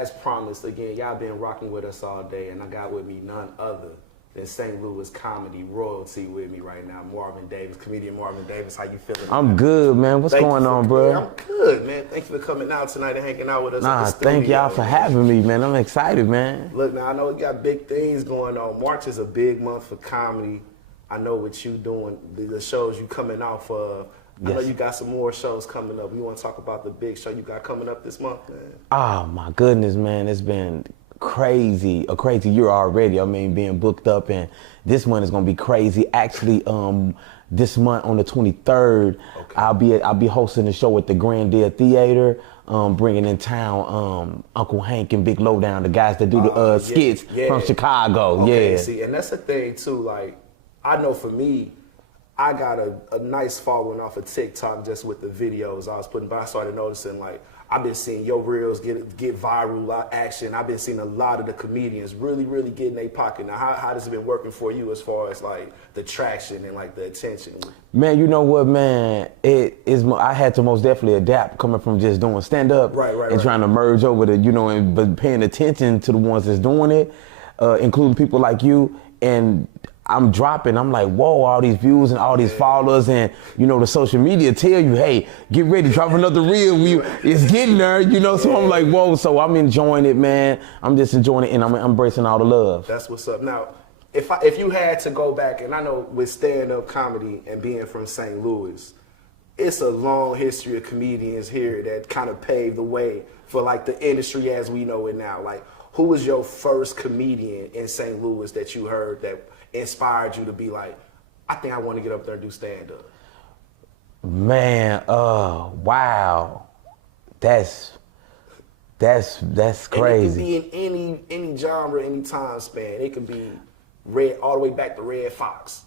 as promised, again, y'all been rocking with us all day, and I got with me none other than St. Louis comedy royalty with me right now, Marvin Davis, comedian Marvin Davis. How you feeling? I'm good, man. What's going on, bro? I'm good, man. Thank you for coming out tonight and hanging out with us. Nah, thank y'all for having me, man. I'm excited, man. Look, now I know we got big things going on. March is a big month for comedy. I know what you doing, the shows you coming off of. I know you got some more shows coming up. You want to talk about the big show you got coming up this month, man? Oh my goodness, man. It's been crazy, a crazy year already. I mean, being booked up, and this month is gonna be crazy. Actually, this month on the 23rd, okay, I'll be hosting a show at the Grandeur Theater, bringing in town Uncle Hank and Big Lowdown, the guys that do the skits from Chicago. Okay, yeah. See, and that's the thing too. Like, I know for me, I got a nice following off of TikTok just with the videos I was putting, but I started noticing, like, I've been seeing your reels get viral action. I've been seeing a lot of the comedians really getting their pocket. Now, how has it been working for you as far as like the traction and like the attention? Man, you know what, man? I had to most definitely adapt coming from just doing stand up and trying to merge over to, but paying attention to the ones that's doing it, including people like you. And I'm dropping, I'm like, whoa, all these views and all these followers, and the social media tell you, hey, get ready, drop another reel, it's getting there, so I'm like, whoa, so I'm enjoying it, man. I'm just enjoying it, and I'm embracing all the love. That's what's up. Now, if you had to go back, and I know with stand-up comedy and being from St. Louis, it's a long history of comedians here that kind of paved the way for like the industry as we know it now. Like, who was your first comedian in St. Louis that you heard that inspired you to be like, I think I want to get up there and do stand-up? Man, wow, that's crazy. And it could be in any genre, any time span. It could be all the way back to Red Fox.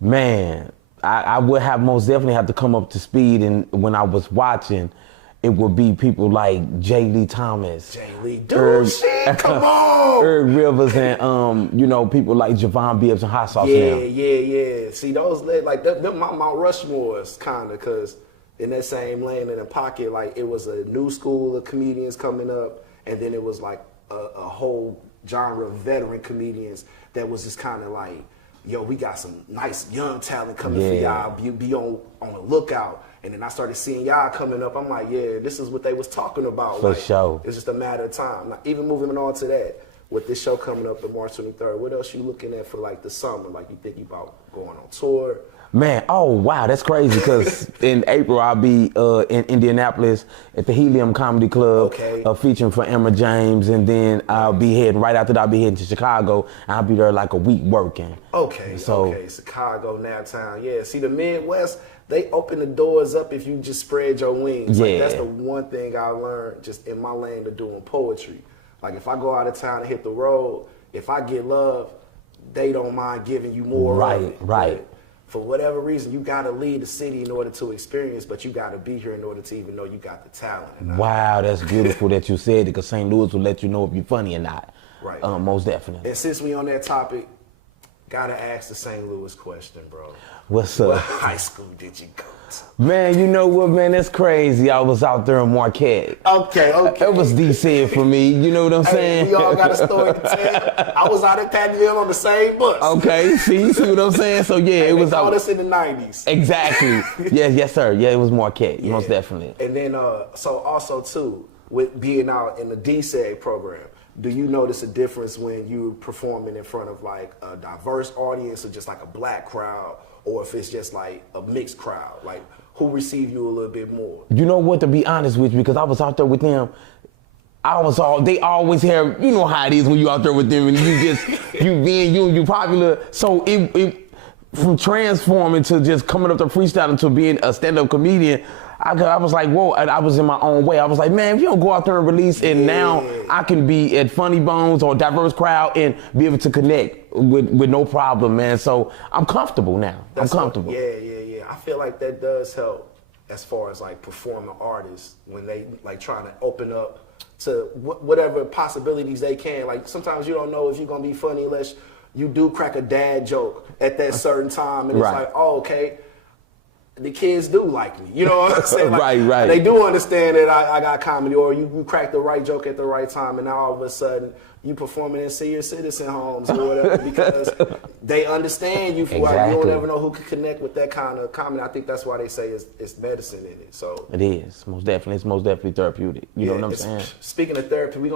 Man, I would have most definitely have to come up to speed, and when I was watching, it would be people like J. Lee Thomas. J. Lee, shit, come on! Herb Rivers and, people like Javon Bibbs and Hot Sauce. Yeah. See, those, like, them my Mount Rushmore's kind of, because in that same lane in the pocket, like, it was a new school of comedians coming up, and then it was like a whole genre of veteran comedians that was just kind of like, yo, we got some nice young talent coming for y'all. Be on the lookout. And then I started seeing y'all coming up. I'm like, yeah, this is what they was talking about. For sure. It's just a matter of time. Now, even moving on to that, with this show coming up on March 23rd, what else you looking at for like the summer? Like, you thinking about going on tour? Man, oh wow, that's crazy, because in April I'll be in Indianapolis at the Helium Comedy Club, featuring for Emma James, and then I'll be heading, right after that I'll be heading to Chicago, and I'll be there like a week working. Okay, Chicago, now town, yeah. See, the Midwest, they open the doors up if you just spread your wings. Yeah. Like, that's the one thing I learned just in my lane of doing poetry. Like, if I go out of town and hit the road, if I get love, they don't mind giving you more. Right. But for whatever reason, you gotta leave the city in order to experience, but you gotta be here in order to even know you got the talent. Wow, that's beautiful that you said it, because St. Louis will let you know if you're funny or not. Right. Most definitely. And since we on that topic, gotta ask the St. Louis question, bro. What's up? What high school did you go to? Man, you know what, man? That's crazy. I was out there in Marquette. Okay. It was decent for me. You know what I'm saying? We all got a story to tell. I was out at Pattonville on the same bus. Okay, see what I'm saying? So yeah, it was. They called us in the 90s. Exactly. Yes, sir. Yeah, it was Marquette, most definitely. And then, so also too, with being out in the DSEG program, do you notice a difference when you're performing in front of like a diverse audience or just like a black crowd, or if it's just like a mixed crowd? Like, who receive you a little bit more? You know what, to be honest with you, because I was out there with them, they always have, you know how it is when you out there with them and you popular. So it from transforming to just coming up to freestyling to being a stand-up comedian, I was like, whoa, and I was in my own way. I was like, man, if you don't go out there and release, and now I can be at Funny Bones or diverse crowd and be able to connect with no problem, man. So I'm comfortable now. I'm comfortable. Yeah. I feel like that does help as far as like performing artists when they like trying to open up to whatever possibilities they can. Like, sometimes you don't know if you're gonna be funny unless you do crack a dad joke at that certain time, and it's like, oh, okay. the kids do like me. You know what I'm saying? Like, Right. They do understand that I got comedy, or you crack the right joke at the right time, and now all of a sudden you performing in senior citizen homes or whatever because they understand you for you don't ever know who can connect with that kind of comedy. I think that's why they say it's medicine in it. So it is most definitely. It's most definitely therapeutic. You know what I'm saying? Speaking of therapy, we gonna